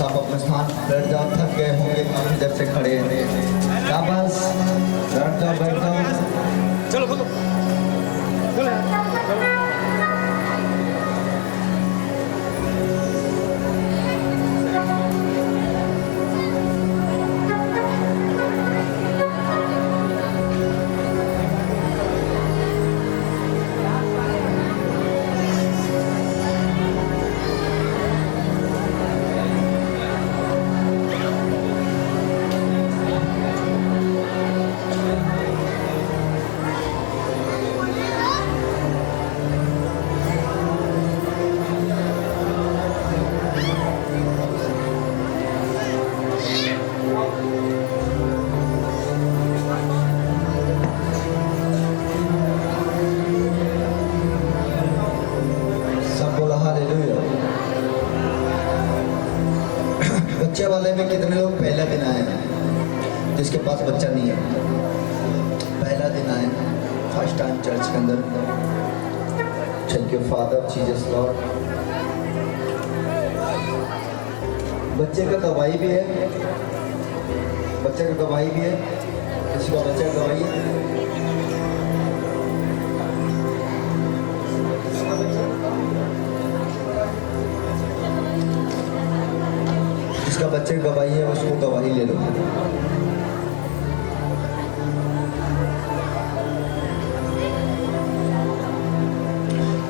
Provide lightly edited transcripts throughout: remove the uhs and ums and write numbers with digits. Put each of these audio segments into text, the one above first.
सब अपने स्थान बैठ जाओ, थक गए होंगे काफी देर से खड़े हैं। शाबाश, बैठ जाओ बैठ जाओ। चलो बोलो बच्चे वाले में कितने लोग पहला दिन आए हैं जिसके पास बच्चा नहीं है? पहला दिन आए, फर्स्ट टाइम चर्च के अंदर। Thank you father Jesus Lord. बच्चे का गवाही भी है, बच्चे का गवाही भी है। किसी का बच्चे का गवाही है? जिसका बच्चे की गवाही है उसको गवाही ले लो।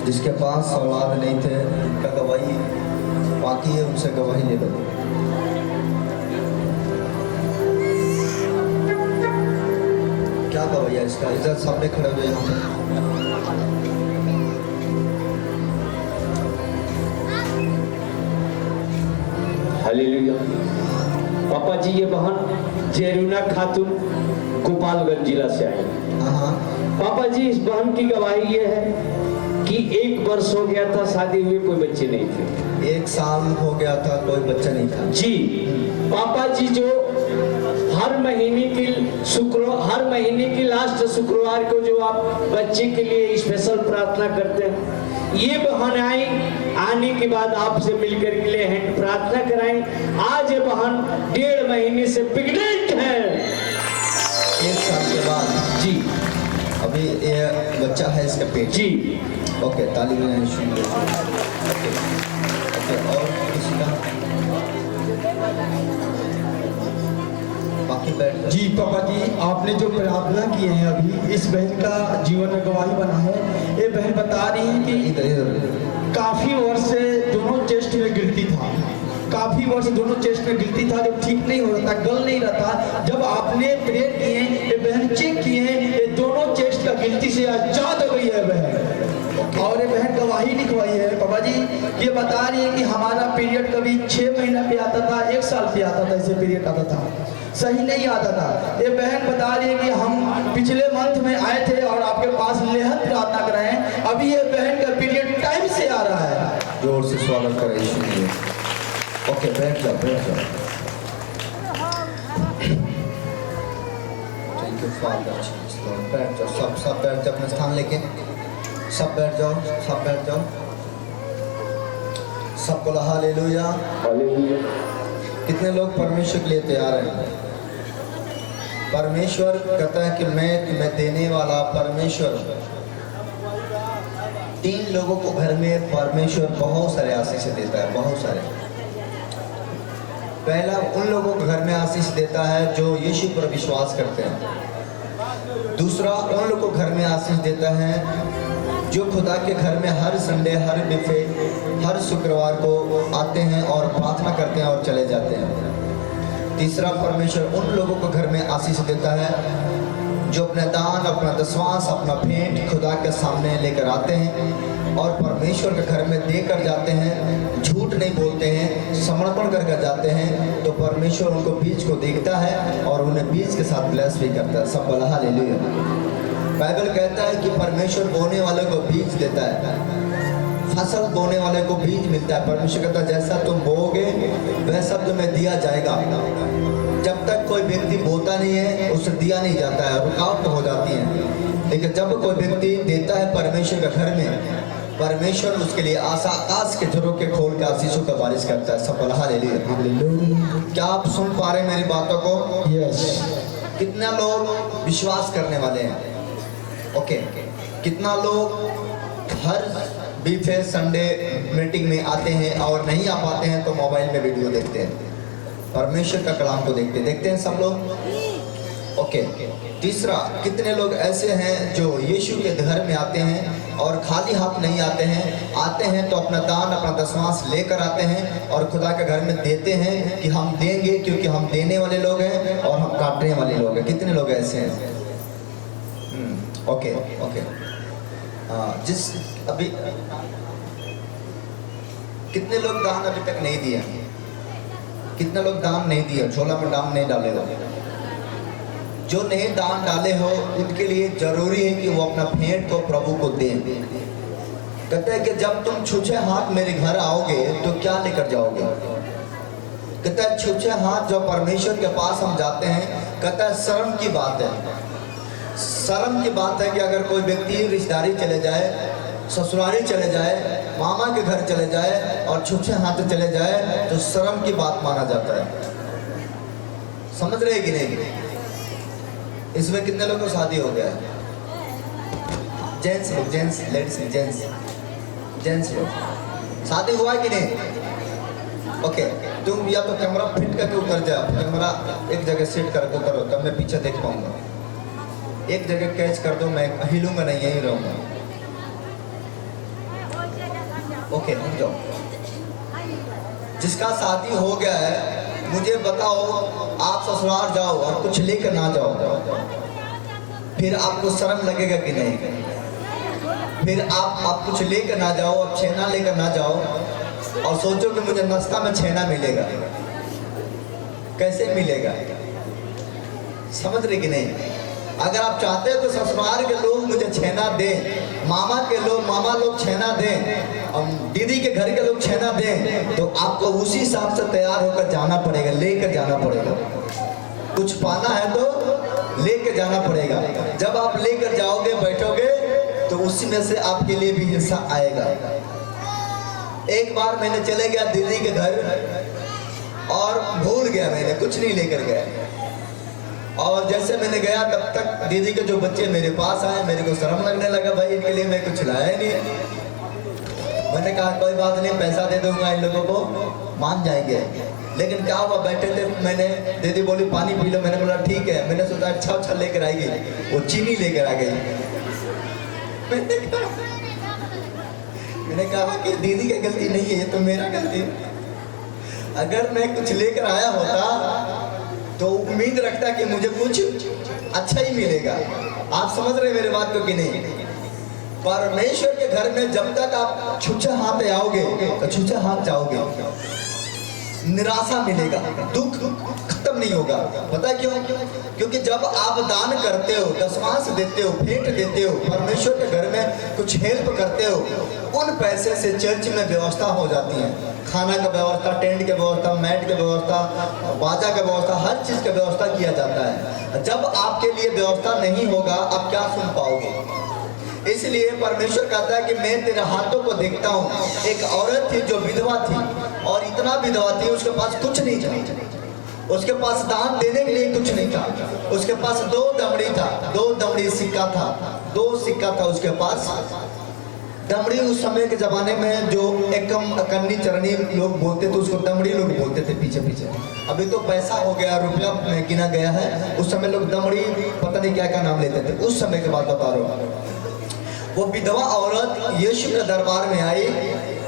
जिसके पास औलाद नहीं थे, उनका गवाही बाकी है, उनसे गवाही ले लो। क्या गवाही है इसका? इधर सामने खड़े हुए यहाँ पे। हालेलुया। पापा जी ये बहन जेरूना खातून गोपालगंज जिला से आई। हाँ, पापा जी इस बहन की गवाही ये है कि 1 वर्ष हो गया था शादी हुए, कोई बच्चे नहीं थे। 1 साल हो गया था, कोई बच्चा नहीं था। जी पापा जी जो हर महीने की लास्ट शुक्रवार को जो आप बच्चे के लिए स्पेशल प्रार्थना करते हैं, ये बहन आई, आने के बाद आपसे मिलकर के लिए हैंड प्रार्थना कराई। आज ये बहन 1.5 महीने से प्रेग्नेंट है। 1 साल के बाद जी अभी ये बच्चा है इसका पेट। जी ओके, ताली बजाएं शुरू ओके ओके। और किसी का बाकी बैठ जी पापा जी, आपने जो प्रार्थना की है अभी, इस बहन का जीवन में गवाही बना है। ये बहन बता रही है कि इधर इधर काफी वर्ष से दोनों चेस्ट में गिरती था, काफी वर्ष दोनों चेस्ट में गिरती था, जब ठीक नहीं हो रहा था, गल नहीं रहा था। जब आपने प्रेयर किए, ये बहन चेक किए हैं, ये दोनों चेस्ट का गिनती से आजाद हो गई है बहन। और ये बहन गवाही लिखवाई है पापा जी। ये बता रही है कि हमारा पीरियड कभी 6 महीना पे आता था, 1 साल पे आता था, ऐसे पीरियड आता था, सही नहीं आता था। ये बहन बता रही है कि हम पिछले मंथ में आए थे और आपके पास लेहत प्रार्थना कराए, अभी ये बहन का पीरियड टाइम से आ रहा है। जोर से स्वागत करें यीशु के लिए। ओके, बैठ जाओ बैठ जाओ। Thank you father Jesus Lord. बैठ जाओ, सब बैठ जाओ अपना स्थान लेके। सब बैठ जाओ, सब बैठ जाओ। सब बोला हालेलुया। हालेलुया। कितने लोग परमेश्वर के लिए तैयार हैं? परमेश्वर कहता है कि मैं तुम्हें देने वाला परमेश्वर। 3 लोगों को घर में परमेश्वर बहुत सारे आशीष देता है, बहुत सारे। पहला उन लोगों को घर में आशीष देता है जो यीशु पर विश्वास करते हैं। दूसरा उन लोगों को घर में आशीष देता है जो खुदा के घर में हर संडे, हर बिफे, हर शुक्रवार को आते हैं और प्रार्थना करते हैं और चले जाते हैं। तीसरा परमेश्वर उन लोगों को घर में आशीष देता है जो अपने दान, अपना दशवांश, अपना भेंट खुदा के सामने लेकर आते हैं और परमेश्वर के घर में देकर जाते हैं, झूठ नहीं बोलते हैं, समर्पण करके जाते हैं, तो परमेश्वर उनको बीज को देखता है और उन्हें बीज के साथ ब्लेस भी करता है। सब बोला हालेलुया। बाइबल कहता है कि परमेश्वर बोने वाले को बीज देता है, फसल बोने वाले को बीज मिलता है। परमेश्वर कहता है जैसा तुम बोओगे वैसा तुम्हें दिया जाएगा। जब तक कोई व्यक्ति बोता नहीं है उसे दिया नहीं जाता है, रुकावट हो जाती है। लेकिन जब कोई व्यक्ति देता है परमेश्वर के घर में परमेश्वर उसके लिए आकाश के झरोखे खोल के आशीषों का बारिश करता है। सफल हालेलुया। हालेलुया। क्या आप सुन पा रहे हैं मेरी बातों को? यस। कितना लोग विश्वास करने वाले हैं? ओके। कितना लोग हर बीफे संडे मीटिंग में आते हैं और नहीं आ पाते हैं तो मोबाइल में वीडियो देखते हैं, परमेश्वर का कलाम को देखते हैं सब लोग? ओके। तीसरा, कितने लोग ऐसे हैं जो यीशु के घर में आते हैं और खाली हाथ नहीं आते हैं, आते हैं तो अपना दान अपना दशमांश लेकर आते हैं और खुदा के घर में देते हैं कि हम देंगे क्योंकि हम देने वाले लोग हैं और हम काटने वाले लोग हैं। कितने लोग ऐसे हैं? Okay okay. जिस अभी कितने लोग दान अभी तक नहीं दिए? कितने लोग दान नहीं दिए? झोला में दान नहीं डाले हो? जो नहीं दान डाले हो उनके लिए जरूरी है कि वो अपना भेंट को प्रभु को दें। कहते हैं कि जब तुम छूछे हाथ मेरे घर आओगे तो क्या लेकर जाओगे? कहता है छूछे हाथ जब परमेश्वर के पास हम जाते हैं, कहता है शर्म की बात है। शर्म की बात है कि अगर कोई व्यक्ति रिश्तेदारी चले जाए, ससुराली चले जाए, मामा के घर चले जाए और छूछे हाथ चले जाए तो शर्म की बात माना जाता है। समझ रहे कि नहीं? इसमें कितने लोगों को शादी हो गया है? जेंट्स लोग, जेंट्स, लेडीज, जेंट्स लोग शादी हुआ है कि नहीं? ओके। तुम या तो कैमरा फिट करके उतर जाओ, कैमरा एक जगह सेट करके उतरो तब मैं पीछे देख पाऊंगा। एक जगह कैच कर दो, मैं हिलूंगा नहीं, यहीं रहूंगा। ओके, हट जाओ। जिसका शादी हो गया है मुझे बताओ, आप ससुराल जाओ और कुछ लेकर ना जाओ, फिर आपको शर्म लगेगा कि नहीं? फिर आप कुछ लेकर ना जाओ, आप छेना लेकर ना जाओ और सोचो कि मुझे नाश्ता में छेना मिलेगा, कैसे मिलेगा? समझ रहे कि नहीं? अगर आप चाहते हैं तो ससुराल के लोग मुझे छेना दें, मामा लोग छेना दें और दीदी के घर के लोग छेना दें, तो आपको उसी हिसाब से तैयार होकर जाना पड़ेगा, लेकर जाना पड़ेगा। कुछ पाना है तो लेकर जाना पड़ेगा। जब आप लेकर जाओगे, बैठोगे, तो उसी में से आपके लिए भी हिस्सा आएगा। एक बार मैंने चले गया दीदी के घर और भूल गया, मैंने कुछ नहीं लेकर गया और जैसे मैंने गया तब तक दीदी के जो बच्चे मेरे पास आए, मेरे को शर्म लगने लगा, भाई इनके लिए मैं कुछ लाया ही नहीं। मैंने कहा कोई बात नहीं, पैसा दे दूंगा, इन लोगों को मान जाएंगे। लेकिन क्या हुआ, बैठे थे, मैंने दीदी बोली पानी पी लो, मैंने बोला ठीक है। मैंने सोचा अच्छा लेकर आएगी, वो चीनी लेकर आ गई। मैंने कहा कि दीदी की गलती नहीं है, ये तो मेरा गलती है। अगर मैं कुछ लेकर आया होता तो उम्मीद रखता कि मुझे कुछ अच्छा ही मिलेगा। आप समझ रहे मेरे बात को कि नहीं? परमेश्वर के घर में जब तक आप छूछे हाथ आओगे तो छूछे हाथ जाओगे, निराशा मिलेगा, दुख खत्म नहीं होगा। पता क्यों? क्योंकि जब आप दान करते हो, दशमांश देते हो, भेंट देते हो, परमेश्वर के घर में कुछ हेल्प करते हो, उन पैसे से चर्च में व्यवस्था हो जाती है। खाना का व्यवस्था, टेंट की व्यवस्था, मैट की व्यवस्था, बाजा का व्यवस्था, हर चीज का व्यवस्था किया जाता है। जब आपके लिए व्यवस्था नहीं होगा, आप क्या सुन पाओगे? इसलिए परमेश्वर कहता है कि मैं तेरे हाथों को देखता हूँ। एक औरत थी जो विधवा थी और इतना विधवा थी, उसके पास कुछ नहीं था, उसके पास दान देने के लिए कुछ नहीं था। उसके पास 2 दमड़ी था, 2 दमड़ी सिक्का था, 2 सिक्का था उसके पास। दमड़ी उस समय के जमाने में जो एकम अकन्नी चरनी लोग बोलते थे, उसको दमड़ी लोग बोलते थे पीछे पीछे। अभी तो पैसा हो गया, रुपया गिना गया है। उस समय लोग दमड़ी पता नहीं क्या क्या नाम लेते थे। उस समय की बात बता रहा हूँ। वो विधवा औरत यीशु के दरबार में आई,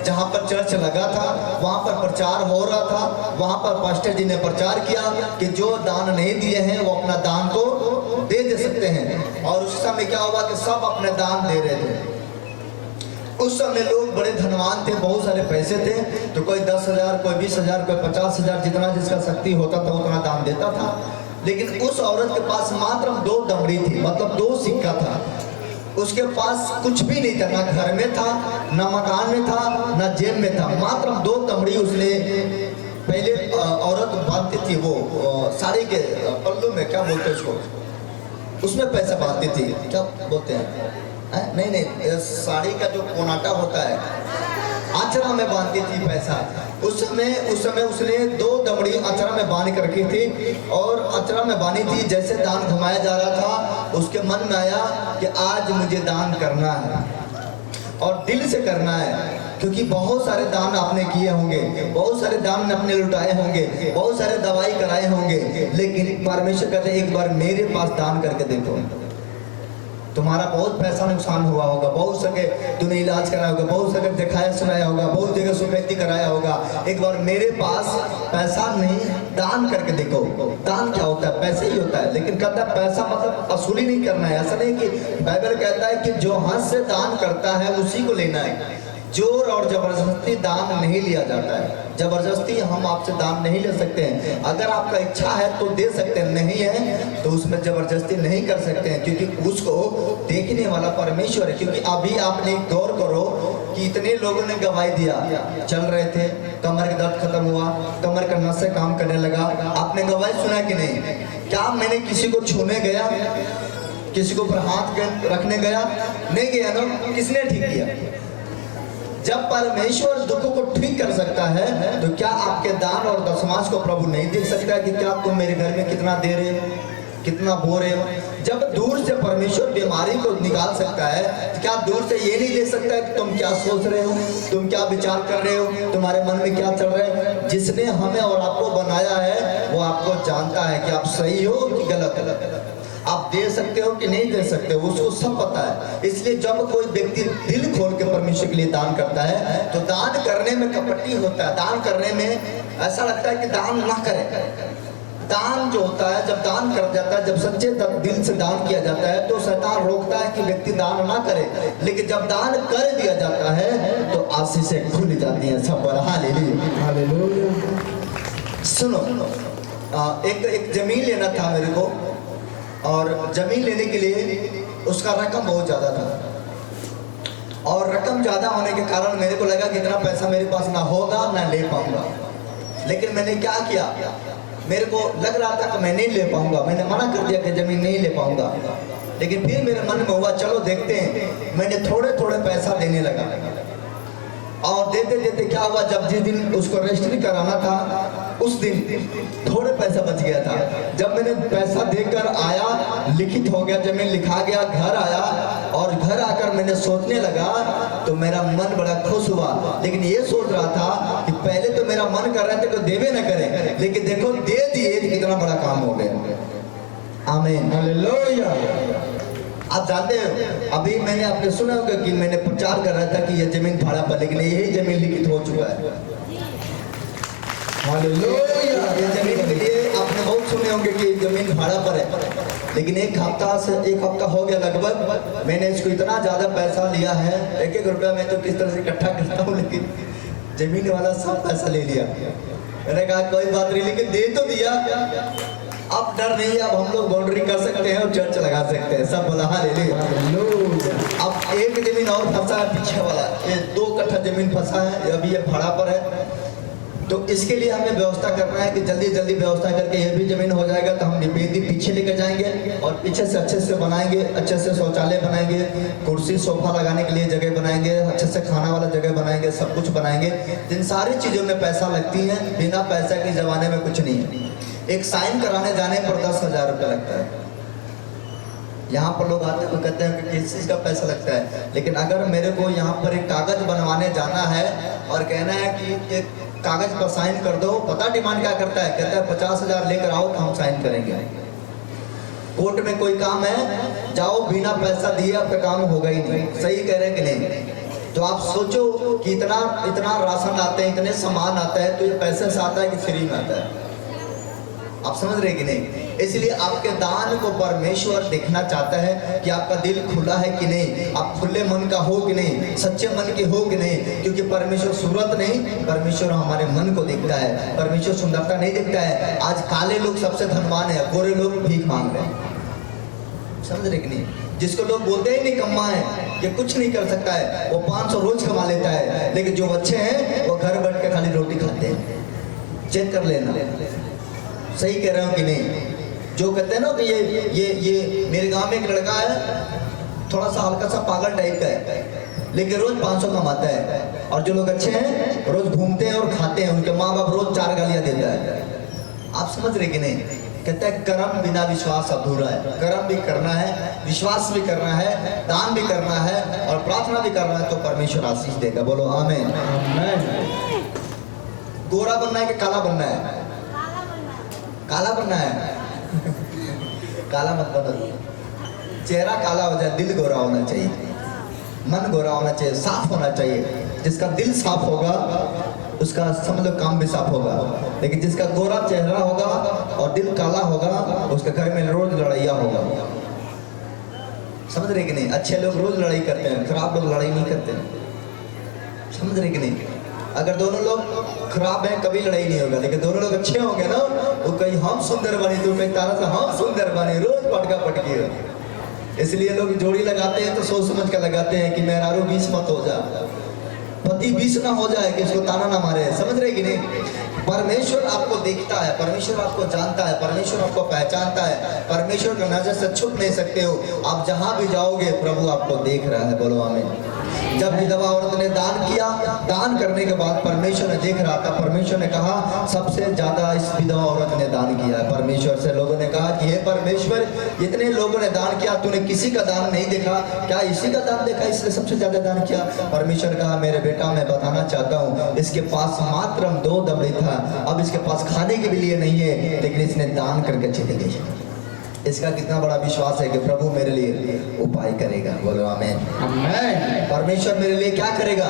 जहाँ पर चर्च लगा था, वहाँ पर प्रचार हो रहा था। वहाँ पर पास्टर जी ने प्रचार किया कि जो दान नहीं दिए हैं वो अपना दान को दे सकते हैं। और उस समय क्या हुआ कि सब अपने दान दे रहे थे। उस समय लोग बड़े धनवान थे, बहुत सारे पैसे थे, तो कोई 10,000, कोई 20,000, कोई 50,000, जितना जिसका शक्ति होता था उतना दान देता था। लेकिन उस औरत के पास मात्र 2 दमड़ी थी, मतलब 2 सिक्का था। उसके पास कुछ भी नहीं था, ना घर में था, ना मकान में था, ना जेब में था। मात्र 2 दमड़ी उसने पहले औरत बांधती थी, वो साड़ी के पल्लू में क्या बोलते उसको, उसमें पैसा बांधती थी, क्या बोलते हैं, नहीं नहीं, साड़ी का जो कोनाटा होता है आंचरा में बांधती थी पैसा। उस समय उसने 2 दमड़ी आंचरा में बांध कर रखी थी और आंचरा में बांधी थी। जैसे दान घुमाया जा रहा था उसके मन में आया कि आज मुझे दान करना है और दिल से करना है, क्योंकि बहुत सारे दान आपने किए होंगे, बहुत सारे दान अपने लुटाए होंगे, बहुत सारे दवाई कराए होंगे, लेकिन परमेश्वर कहते हैं एक बार मेरे पास दान करके देखो। तुम्हारा बहुत पैसा नुकसान हुआ होगा, बहुत जगह तूने इलाज कराया होगा, बहुत जगह दिखाया सुनाया होगा, बहुत जगह सुखैती कराया होगा, एक बार मेरे पास पैसा नहीं, दान करके देखो। दान क्या होता है? पैसे ही होता है, लेकिन कहता है पैसा मतलब वसूली नहीं करना है। ऐसा नहीं कि बाइबल कहता है कि जो हाथ से दान करता है उसी को लेना है। जोर और जबरदस्ती दान नहीं लिया जाता है। जबरदस्ती हम आपसे दान नहीं ले सकते हैं। अगर आपका इच्छा है तो दे सकते हैं, नहीं है तो उसमें जबरदस्ती नहीं कर सकते हैं, क्योंकि उसको देखने वाला परमेश्वर है। क्योंकि अभी आपने गौर करो कि इतने लोगों ने गवाही दिया, चल रहे थे, कमर का दर्द खत्म हुआ, कमर का नस से काम करने लगा। आपने गवाही सुना कि नहीं? क्या मैंने किसी को छूने गया, किसी को ऊपर हाथ रखने गया? नहीं गया ना। किसने ठीक किया? जब परमेश्वर दुखों को ठीक कर सकता है तो क्या आपके दान और दशमांश को प्रभु नहीं देख सकता है कि क्या तुम मेरे घर में कितना दे रहे हो, कितना बो रहे हो? जब दूर से परमेश्वर बीमारी को निकाल सकता है तो क्या दूर से ये नहीं देख सकता है कि तुम क्या सोच रहे हो, तुम क्या विचार कर रहे हो, तुम्हारे मन में क्या चल रहा है? जिसने हमें और आपको बनाया है वो आपको जानता है कि आप सही हो कि गलत, आप दे सकते हो कि नहीं दे सकते हो, उसको सब पता है। इसलिए जब कोई व्यक्ति दिल खोल के परमेश्वर के लिए दान करता है तो दान करने में कपटी होता है। दान करने में ऐसा लगता है कि दान ना करे। दान जो होता है, जब दान कर जाता है, जब सच्चे दिल से दान किया जाता है तो शैतान रोकता है कि व्यक्ति दान ना करे। लेकिन जब दान कर दिया जाता है तो आशीषें खुल जाती हैं। सब बोला हालेलुया। सुनो, एक जमीन लेना था मेरे को, और जमीन लेने के लिए उसका रकम बहुत ज़्यादा था, और रकम ज़्यादा होने के कारण मेरे को लगा कि इतना पैसा मेरे पास ना होगा ना ले पाऊंगा। लेकिन मैंने क्या किया, मेरे को लग रहा था कि मैं नहीं ले पाऊंगा, मैंने मना कर दिया कि जमीन नहीं ले पाऊंगा। लेकिन फिर मेरे मन में हुआ चलो देखते हैं। मैंने थोड़े थोड़े पैसा देने लगा, और देते देते क्या हुआ, जब जिस दिन उसको रजिस्ट्री कराना था उस दिन थोड़े पैसा बच गया था। जब मैंने पैसा देकर आया, लिखित हो गया, जमीन लिखा गया, घर आया, और घर आकर मैंने सोचने लगा तो मेरा मन बड़ा खुश हुआ। लेकिन ये सोच रहा था कि पहले तो मेरा मन कर रहा था कि देवे न करें, लेकिन देखो दे दिए तो कितना बड़ा काम हो गया। आमीन, हालेलुया। आप जानते हैं अभी मैंने आपने सुना होगा कि मैंने प्रचार कर रहा था कि यह जमीन भाड़ा पर, लेकिन यही जमीन लिखित हो चुका है। हालेलुया। ये जमीन के लिए आपने बहुत सुने होंगे कि जमीन भाड़ा पर है, लेकिन एक हफ्ता हो गया लगभग, मैंने इसको इतना ज्यादा पैसा लिया है, 1-1 रुपया मैं तो किस तरह से इकट्ठा करता हूँ, लेकिन जमीन वाला सब पैसा ले लिया। मैंने कहा कोई बात नहीं, लेकिन दे तो दिया, अब डर नहीं है, अब हम लोग बाउंड्री कर सकते हैं और चर्च लगा सकते हैं। सब बोला हालेलुया। अब एक जमीन और फंसा है पीछे वाला, ये 2 कट्ठा जमीन फंसा है, अभी ये भाड़ा पर है। तो इसके लिए हमें व्यवस्था करना है कि जल्दी जल्दी व्यवस्था करके ये भी जमीन हो जाएगा तो हम बेदी पीछे लेकर जाएंगे, और पीछे से अच्छे से बनाएंगे, अच्छे से शौचालय बनाएंगे, कुर्सी सोफा लगाने के लिए जगह बनाएंगे, अच्छे से खाना वाला जगह बनाएंगे, सब कुछ बनाएंगे। जिन सारी चीज़ों में पैसा लगती है, बिना पैसा के ज़माने में कुछ नहीं है। एक साइन कराने जाने पर 10,000 रुपये लगता है। यहाँ पर लोग आते हैं तो कहते हैं कि किस चीज़ का पैसा लगता है, लेकिन अगर मेरे को यहाँ पर एक कागज बनवाने जाना है और कहना है कि एक कागज पर साइन कर दो, पता डिमांड क्या करता है, कहता है 50,000 लेकर आओ तो हम साइन करेंगे। कोर्ट में कोई काम है, जाओ, बिना पैसा दिए आपका काम होगा ही नहीं। सही कह रहे हैं कि नहीं? तो आप सोचो कि इतना राशन आते हैं, इतने सामान आता है, तो ये पैसे से आता है कि फ्री में आता है? आप समझ रहे कि नहीं? इसलिए आपके दान को परमेश्वर देखना चाहता है कि आपका दिल खुला है कि नहीं, आप खुले मन का हो कि नहीं, सच्चे मन के हो कि नहीं। क्योंकि परमेश्वर सूरत नहीं, परमेश्वर हमारे मन को देखता है, परमेश्वर सुंदरता नहीं देखता है। आज काले लोग सबसे धनवान है, गोरे लोग भीख मांग रहे हैं। समझ रहे कि नहीं? जिसको लोग बोलते ही नहीं कम्मा है, ये कुछ नहीं कर सकता है, वो 500 रोज कमा लेता है, लेकिन जो अच्छे हैं वो घर बैठ के खाली रोटी खाते हैं। चेक कर लेना, सही कह रहे हो कि नहीं? जो कहते हैं ना कि ये मेरे गांव में एक लड़का है, थोड़ा सा हल्का सा पागल टाइप का है, लेकिन रोज 500 कमाता है। और जो लोग अच्छे हैं रोज घूमते हैं और खाते हैं, उनके माँ बाप रोज 4 गालियां देता है। आप समझ रहे कि नहीं? कहता है कर्म बिना विश्वास अधूरा है। कर्म भी करना है, विश्वास भी करना है, दान भी करना है और प्रार्थना भी करना है, तो परमेश्वर आशीष देगा। बोलो आमीन। गोरा बनना है कि काला बनना है? काला बनना है। काला मत बनो, चेहरा काला हो जाए, दिल गोरा होना चाहिए, मन गोरा होना चाहिए, साफ होना चाहिए। जिसका दिल साफ होगा उसका समझ लो काम भी साफ होगा, लेकिन जिसका गोरा चेहरा होगा और दिल काला होगा उसके घर में रोज लड़ाइया होगा। समझ रहे कि नहीं? अच्छे लोग रोज लड़ाई करते हैं, खराब लोग लड़ाई नहीं करते हैं। समझ रहे कि नहीं? अगर दोनों लोग खराब हैं कभी लड़ाई नहीं होगा, लेकिन दोनों लोग अच्छे होंगे ना, वो कहीं हम सुंदर बने तो कहीं तारा से हम सुंदर बने, रोज पटका पटकी हो। इसलिए लोग जोड़ी लगाते हैं तो सोच समझ कर लगाते हैं कि मेहरारू 20 मत हो जा, पति 20 ना हो जाए कि उसको ताना ना मारे। समझ रहे कि नहीं? परमेश्वर आपको देखता है, परमेश्वर आपको जानता है, परमेश्वर आपको पहचानता है। परमेश्वर की नजर से छुप नहीं सकते हो। आप जहां भी जाओगे प्रभु आपको देख रहा है। बोलो आमीन। जब विधवा औरत ने दान किया, दान करने के बाद परमेश्वर ने देख रहा था। परमेश्वर ने कहा सबसे ज्यादा इस विधवा औरत ने दान किया है। परमेश्वर से लोगों ने कहा कि हे परमेश्वर, इतने लोगों ने दान किया, तूने किसी का दान नहीं देखा क्या? इसी का दान देखा इसलिए सबसे ज्यादा दान किया। परमेश्वर कहा मेरे बेटा, मैं बताना चाहता हूँ, इसके पास मात्र 2 दमड़ी था, अब इसके पास खाने के लिए नहीं है, लेकिन इसने दान करके चली गई। इसका कितना बड़ा विश्वास है कि प्रभु मेरे लिए उपाय करेगा। बोलो आमीन। आमीन। परमेश्वर मेरे लिए क्या करेगा?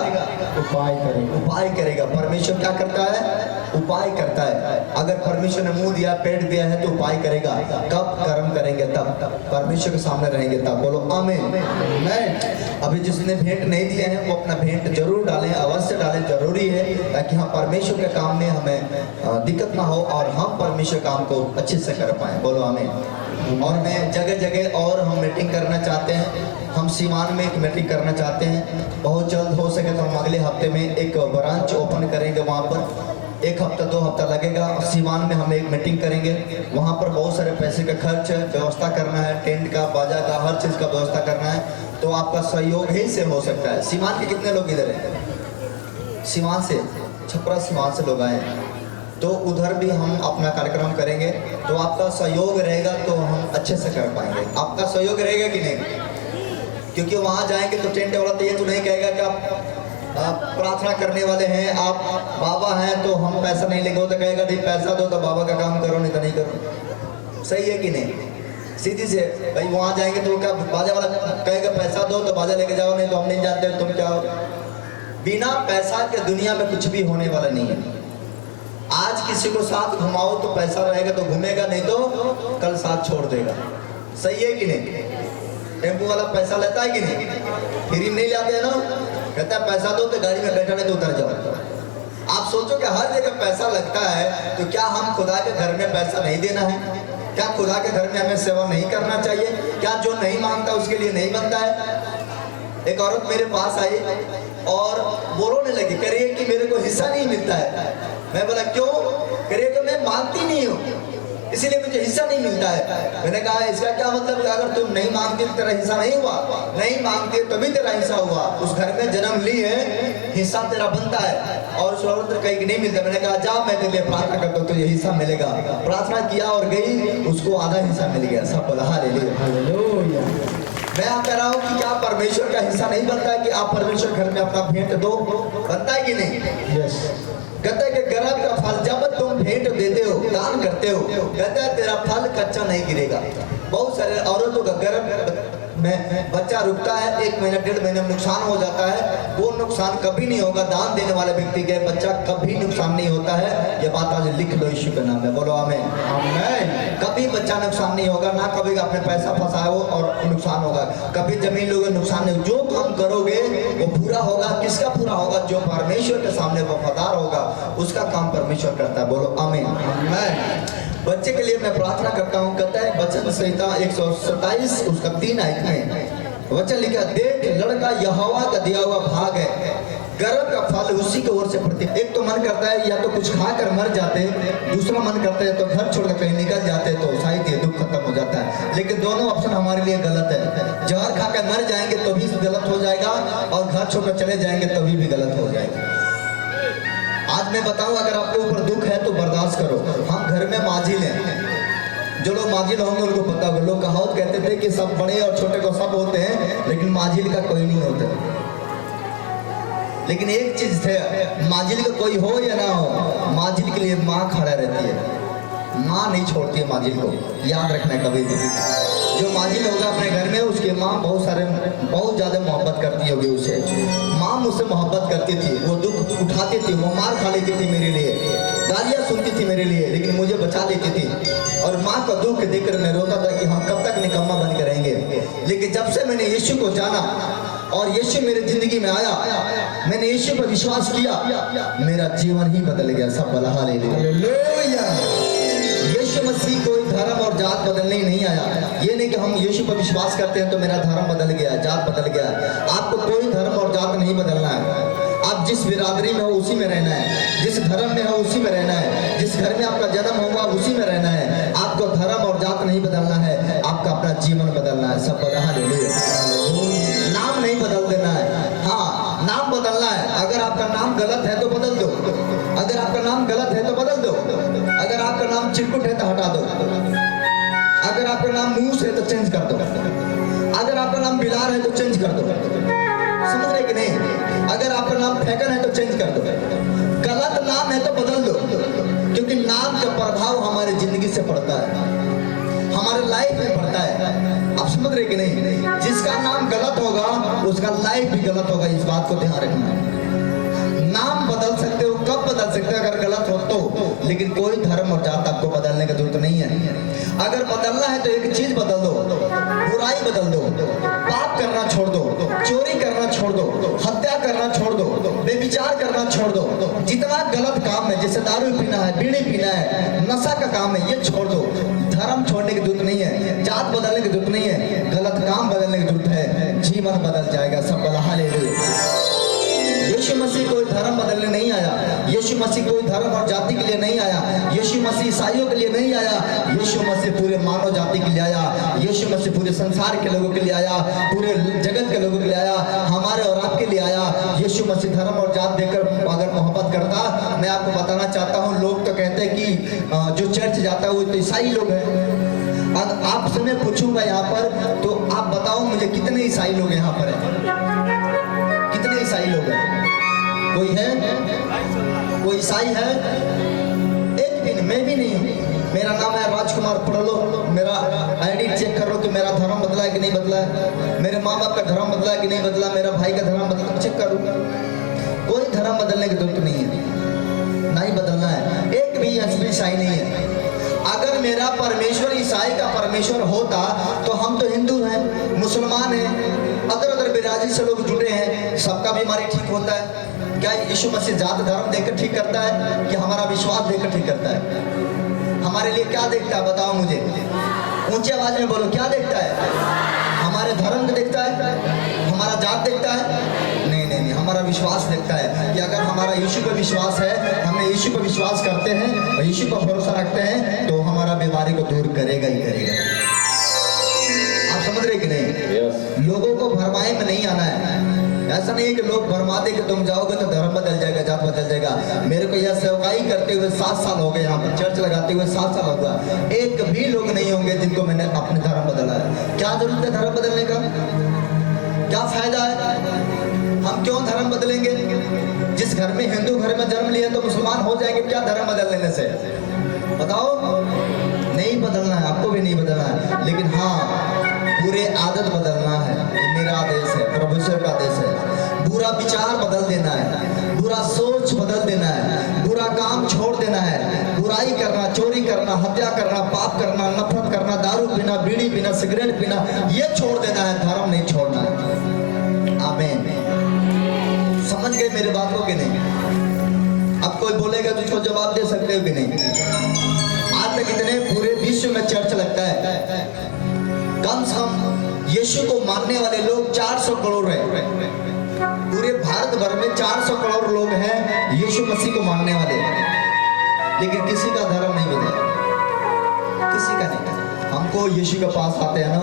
उपाय करेगा। उपाय करेगा। परमेश्वर क्या करता है? उपाय करता है। अगर परमेश्वर ने मुंह दिया, पेट दिया है तो उपाय करेगा। कब? कर्म करेंगे तब, परमेश्वर के सामने रहेंगे तब। बोलो आमीन। अभी जिसने भेंट नहीं दिए हैं वो अपना भेंट जरूर डालें, अवश्य डालें, जरूरी है, ताकि हम परमेश्वर के काम में हमें दिक्कत ना हो और हम परमेश्वर काम को अच्छे से कर पाए। बोलो आमीन। और मैं जगह जगह और हम मीटिंग करना चाहते हैं। हम सीवान में एक मीटिंग करना चाहते हैं। बहुत जल्द हो सके तो हम अगले हफ्ते में एक ब्रांच ओपन करेंगे। वहाँ पर 1 हफ्ता 2 हफ्ता लगेगा। सीवान में हम एक मीटिंग करेंगे। वहाँ पर बहुत सारे पैसे का खर्च है, व्यवस्था करना है, टेंट का, बाजा का, हर चीज़ का व्यवस्था करना है। तो आपका सहयोग ही से हो सकता है। सीवान के कितने लोग इधर हैं? सीवान से, छपरा सीवान से लोग आए हैं, तो उधर भी हम अपना कार्यक्रम करेंगे। तो आपका सहयोग रहेगा तो हम अच्छे से कर पाएंगे। आपका सहयोग रहेगा कि नहीं? क्योंकि वहाँ जाएंगे तो टेंट वाला तो ये तो नहीं कहेगा कि आप प्रार्थना करने वाले हैं, आप बाबा हैं तो हम पैसा नहीं लेंगे। वो तो कहेगा नहीं पैसा दो तो बाबा का काम करो, नहीं तो नहीं करो। सही है कि नहीं? सीधी से भाई वहाँ जाएंगे तो क्या बाजा वाला कहेगा पैसा दो तो बाजा लेके जाओ, नहीं तो हम नहीं जानते तुम क्या हो। बिना पैसा के दुनिया में कुछ भी होने वाला नहीं है। आज किसी को साथ घुमाओ तो पैसा रहेगा तो घूमेगा, नहीं तो कल साथ छोड़ देगा। सही है कि नहीं? टेम्पो वाला पैसा लेता है कि नहीं? फ्री नहीं लाते हैं ना, कहता है पैसा दो तो गाड़ी में बैठा, नहीं तो उतर जाओ। आप सोचो कि हर जगह पैसा लगता है, तो क्या हम खुदा के घर में पैसा नहीं देना है? क्या खुदा के घर में हमें सेवा नहीं करना चाहिए? क्या जो नहीं मांगता उसके लिए नहीं बनता है? एक औरत मेरे पास आई और वो रोने लगी, कह रही है कि मेरे को हिस्सा नहीं मिलता है। मैं बोला क्यों? कह रही है कि मैं मांगती नहीं हूँ इसीलिए मुझे हिस्सा नहीं मिलता है। मैंने कहा इसका क्या मतलब है? अगर तुम नहीं मांगती तो तेरा हिस्सा नहीं हुआ, नहीं मांगती तभी तेरा हिस्सा हुआ। उस घर में जन्म ली है, हिस्सा तेरा बनता है। और उस औरत कहीं नहीं मिलता। मैंने कहा जा मैं तेरे लिए प्रार्थना करता हूँ, तुझे हिस्सा मिलेगा। प्रार्थना किया और गई, उसको आधा हिस्सा मिल गया। सब बोला हालेलुया। मैं आप कह रहा हूँ कि क्या परमेश्वर का हिस्सा नहीं बनता है कि आप परमेश्वर घर में अपना भेंट दो? बनता है कि नहीं? यस। कहता है कि गर्भ का फल जब तुम भेंट देते हो, दान करते हो, कहता है तेरा फल कच्चा नहीं गिरेगा। बहुत सारे औरतों का गर्भ में बच्चा रुकता है, 1 महीना 1.5 महीने में नुकसान हो जाता है। वो नुकसान कभी नहीं होगा। दान देने वाले व्यक्ति के बच्चा कभी नुकसान नहीं होता है। ये बात आज लिख लो यीशु के नाम में। बोलो आमीन। आमीन। कभी बच्चा नुकसान नहीं होगा, ना कभी आपने पैसा फंसाया हो और नुकसान होगा। कभी जमीन लोगे नुकसान नहीं। जो काम करोगे वो पूरा होगा। किसका पूरा होगा? जो परमेश्वर के सामने वफादार होगा उसका काम परमेश्वर करता है। बोलो आमीन। आमीन। बच्चे के लिए मैं प्रार्थना करता हूँ। कहता है वचन संहिता 127 उसका 3 आयत में वचन लिखा, देख लड़का यहोवा का दिया हुआ भाग है, गर्व का फल उसी की ओर से प्रति। एक तो मन करता है या तो कुछ खा कर मर जाते, दूसरा मन करता है तो घर छोड़कर कहीं निकल जाते तो शायद ये दुख खत्म हो जाता है। लेकिन दोनों ऑप्शन हमारे लिए गलत है। जहर खाकर मर जाएंगे तो भी गलत हो जाएगा, और घर छोड़कर चले जाएंगे तभी भी गलत हो जाएगा। आज मैं बताऊं, अगर आपके ऊपर दुख है तो बर्दाश्त करो। हम घर में माजिल हैं, जो लोग माजिल होंगे उनको पता होगा। लोग कहावत कहते थे कि सब बड़े और छोटे को सब होते हैं, लेकिन माजिल का कोई नहीं होता। लेकिन एक चीज है, माजिल का कोई हो या ना हो, माजिल के लिए माँ खड़ा रहती है। माँ नहीं छोड़ती है माजिल को, याद रखना कभी भी। जो माजिल होगा अपने घर में, उसकी माँ बहुत ज्यादा मोहब्बत करती होगी उसे। माँ मुझसे मोहब्बत करती थी, वो दुख उठाती थी, वो मार खा लेती थी मेरे लिए, गालियाँ सुनती थी मेरे लिए, लेकिन मुझे बचा लेती थी। और माँ का दुख देखकर मैं रोता था कि हम कब तक निकम्मा बन के रहेंगे। लेकिन जब से मैंने यीशु को जाना और यीशु मेरे जिंदगी में आया, मैंने यीशु पर विश्वास किया, मेरा जीवन ही बदल गया। सब बोला हालेलुया। यीशु मसीह कोई धर्म और जात बदलने ही नहीं आया। ये नहीं कि हम यीशु पर विश्वास करते हैं तो मेरा धर्म बदल गया, जात बदल गया। आपको कोई धर्म और जात नहीं बदलना है। आप जिस बिरादरी में हो उसी में रहना है, जिस धर्म में हो उसी में रहना है, जिस घर में आपका जन्म होगा उसी में रहना है। आपको धर्म और जात नहीं बदलना है, आपका अपना जीवन बदलना है। सब बोला हालेलुया। नाम नहीं बदल देना है, हाँ नाम बदलना है। अगर आपका नाम गलत है तो बदल दो, अगर आपका नाम गलत है तो बदल दो, अगर आपका नाम चिरकुट है तो हटा दो, अगर आपका नाम मूस है तो चेंज कर दो, अगर आपका नाम बिलार है तो चेंज कर दो। समझ रहे कि नहीं? अगर आपका नाम फेकन है तो चेंज कर दो। गलत नाम है तो बदल दो, क्योंकि नाम का प्रभाव हमारी जिंदगी से पड़ता है, हमारे लाइफ में पड़ता है। आप समझ रहे कि नहीं? जिसका नाम गलत होगा उसका लाइफ भी गलत होगा। इस बात को ध्यान रखना। नाम बदल सकते हो, कब बदल सकते हो? अगर गलत हो तो, लेकिन कोई धर्म और जात आपको बदलने की जरूरत नहीं है। अगर बदलना है तो एक चीज बदल दो, बुराई बदल दो, पाप करना छोड़ दो, चोरी करना छोड़ दो, हत्या करना छोड़ दो, बेविचार करना छोड़ दो। जितना गलत काम है, जैसे दारू पीना है, बीड़ी पीना है, नशा का काम है, ये छोड़ दो। धर्म छोड़ने की जरूरत नहीं है, जात बदलने की जरूरत नहीं है, गलत काम बदलने की जरूरत है। जीवन बदल जाएगा। सब बोला हालेलुया। यीशु मसीह कोई धर्म बदलने नहीं आया, यीशु मसीह कोई धर्म और जाति के लिए नहीं आया, यीशु मसीह ईसाइयों के लिए नहीं आया, यीशु मसीह पूरे मानव जाति के लिए आया, यीशु मसीह पूरे संसार के लोगों के लिए आया, पूरे जगत के लोगों के लिए आया, हमारे और आपके लिए आया। यीशु मसीह धर्म और जात देकर अगर मोहब्बत करता, मैं आपको बताना चाहता हूँ, लोग तो कहते हैं कि जो चर्च जाता है वो तो ईसाई लोग हैं। अगर आपसे मैं पूछूंगा यहाँ पर, तो आप बताओ मुझे कितने ईसाई लोग यहाँ पर हैं? कितने ईसाई लोग हैं? कोई है? कोई ईसाई है? एक भी नहीं। मैं भी नहीं हूँ। मेरा नाम है राजकुमार। पढ़ लो, मेरा आईडी चेक कर लो कि मेरा धर्म बदला है कि नहीं बदला है, मेरे माँ बाप का धर्म बदला है कि नहीं बदला, मेरा भाई का धर्म बदला, चेक करो। कोई धर्म बदलने की जरूरत नहीं है, नहीं बदलना है। एक भी असली ईसाई नहीं है। अगर मेरा परमेश्वर ईसाई का परमेश्वर होता तो हम तो हिंदू हैं, मुसलमान हैं, अदर बिरादरी से लोग जुड़े हैं, सबका बीमारी ठीक होता है। क्या यीशु मसीह जात धर्म देखकर ठीक करता है कि हमारा विश्वास देखकर ठीक करता है? हमारे लिए क्या देखता है बताओ मुझे? ऊंची आवाज में बोलो, क्या देखता है? हमारे धर्म को देखता है? हमारा जात देखता है? नहीं नहीं नहीं, हमारा विश्वास देखता है कि अगर हमारा यीशु पर विश्वास है, हमें यीशु पर विश्वास करते हैं और यीशु पर भरोसा रखते हैं, तो हमारा बीमारी को दूर करेगा ही करेगा। आप समझ रहे कि नहीं? लोगों को भरमाए में नहीं आना है। ऐसा नहीं है कि लोग भरमा दे कि तुम जाओगे तो धर्म बदल जाएगा, जात बदल जाएगा। मेरे को यह सेवकाई करते हुए 7 साल हो गए, यहाँ पर चर्च लगाते हुए 7 साल हो गया। एक भी लोग नहीं होंगे जिनको मैंने अपने धर्म बदला है। क्या जरूरत है धर्म बदलने का? क्या फायदा है? हम क्यों धर्म बदलेंगे? जिस घर में हिंदू घर में जन्म लिया तो मुसलमान हो जाएंगे क्या धर्म बदल लेने से? बताओ। नहीं बदलना है, आपको भी नहीं बदलना है, लेकिन हाँ पूरे आदत बदलना है। मेरा आदेश है, परमेश्वर का आदेश है। बुरा विचार बदल देना है, बुरा सोच बदल देना है, बुरा काम छोड़ देना है। बुराई करना, चोरी करना, हत्या करना, पाप करना, नफरत करना, दारू पीना, बीड़ी पीना, सिगरेट पीना, ये छोड़ देना है, धर्म नहीं छोड़ना है। आमीन। समझ गए मेरी बात को कि नहीं? अब कोई बोलेगा तो उसको जवाब दे सकते हो कि नहीं? आज तक इतने पूरे विश्व में चर्च लगता है, कम से कम यीशु को मानने वाले लोग 400 करोड़ हैं। पूरे भारत भर में 400 करोड़ लोग हैं यीशु मसीह को मानने वाले, लेकिन किसी का धर्म नहीं बदला, किसी का नहीं। हमको यीशु के पास आते हैं ना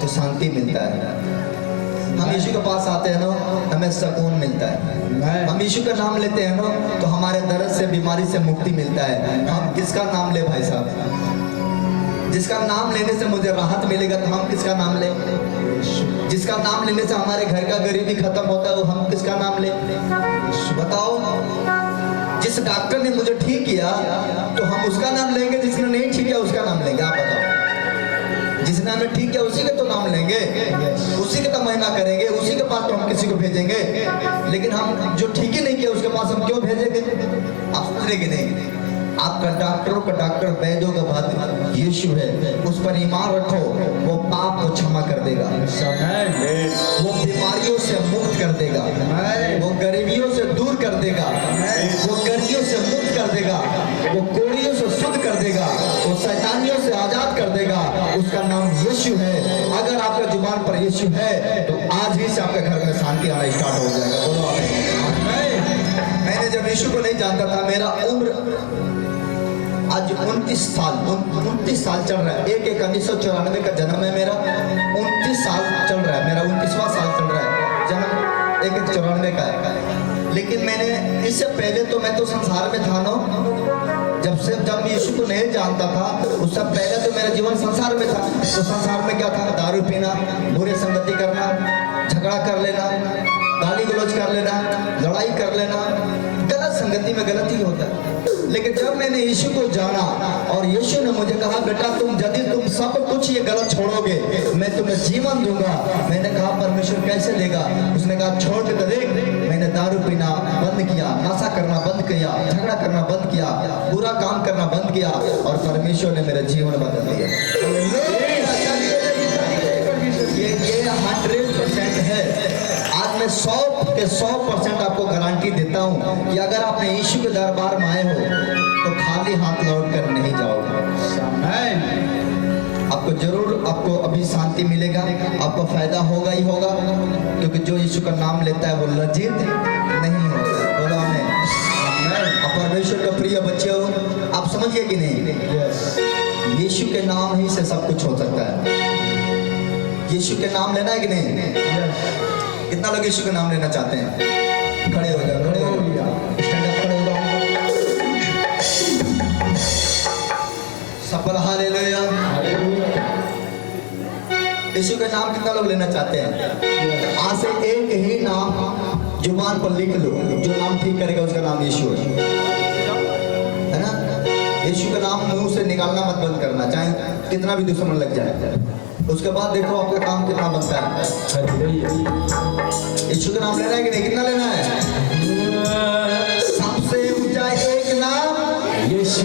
तो शांति मिलता है, हम यीशु के पास आते हैं ना हमें सुकून मिलता है, हम यीशु का नाम लेते हैं ना तो हमारे दर्द से बीमारी से मुक्ति मिलता है। हम किसका नाम ले भाई साहब? जिसका नाम लेने से मुझे राहत मिलेगा तो हम किसका नाम ले? जिसका नाम लेने से हमारे घर का गरीबी खत्म होता है वो हम किसका नाम ले? बताओ, जिस डॉक्टर ने मुझे ठीक किया तो हम उसका नाम लेंगे, जिसने नहीं ठीक किया उसका नाम लेंगे? आप बताओ। जिसने हमें ठीक किया उसी के तो नाम लेंगे, उसी के तो महिमा करेंगे, उसी के पास तो हम किसी को भेजेंगे। लेकिन हम जो ठीक ही नहीं किया उसके पास हम क्यों भेजेंगे? आप समझ रहे कि नहीं? आपका डॉक्टरों का डॉक्टर वैद्यों का बाद यीशु है, उस पर ईमान रखो, वो पाप को क्षमा कर देगा, वो बीमारियों से मुक्त कर देगा, वो गरीबियों से दूर कर देगा, वो गर्जियों से मुक्त कर देगा, वो कोड़ियों से शुद्ध कर देगा, वो शैतानियों से आजाद कर देगा। उसका नाम यीशु है। अगर आपका जुबान पर यीशु है तो आज ही से आपके घर में शांति आना स्टार्ट हो जाएगा। बोलो आमीन। मैंने जब यीशु को नहीं जानता था, मेरा उम्र आज 29 साल चल रहा है। एक 1994 का जन्म है मेरा, 29 साल चल रहा है मेरा, 29वां साल चल रहा है। जन्म 94 का है। लेकिन मैंने इससे पहले तो मैं तो संसार में था ना, जब यीशु को नहीं जानता था उससे पहले तो मेरा जीवन संसार में था। तो संसार में क्या था? दारू पीना, बुरे संगति करना, झगड़ा कर लेना, गाली गलौज कर लेना, लड़ाई कर लेना। गलत संगति में गलत ही होता है। लेकिन जब मैंने यीशु को जाना और यीशु ने मुझे कहा, बेटा यदि तुम सब कुछ ये गलत छोड़ोगे मैं तुम्हें जीवन दूंगा। मैंने कहा परमेश्वर कैसे देगा? उसने कहा छोड़ के तो देख। मैंने दारू पीना बंद किया, नशा करना बंद किया, झगड़ा करना बंद किया, बुरा काम करना बंद किया और परमेश्वर ने मेरा जीवन बदल दिया। ये 100% है। आज मैं 100% आपको गारंटी देता हूँ कि अगर आपने यीशु के दरबार में आए हो तो खाली हाथ लौट कर नहीं जाओगे। आपको जरूर आपको अभी शांति मिलेगा, आपको फायदा होगा ही होगा, क्योंकि जो यीशु का नाम लेता है वो लज्जित नहीं होता। बोलो आमीन। आप परमेश्वर का प्रिय बच्चे हो, आप समझिए कि नहीं? यीशु के नाम ही से सब कुछ हो सकता है। यीशु के नाम लेना है कि नहीं? कितना लोग यीशु का नाम लेना चाहते हैं? खड़े हो जाओ, खड़े हो जाओ, स्टैंड अप, खड़े हो जाओ। सफल हालेलुया। यीशु का नाम कितना लोग लेना चाहते हैं? आज से एक ही नाम जुबान पर लिख लो, जो नाम ठीक करेगा उसका नाम यीशु है ना? यीशु का नाम मुंह से निकालना मत बंद करना, चाहे कितना भी दुश्मन लग जाए। उसके बाद देखो आपका काम कितना बनता है। यीशु का नाम लेना है कि नहीं? कितना लेना है? सबसे ऊंचा एक नाम यीशु।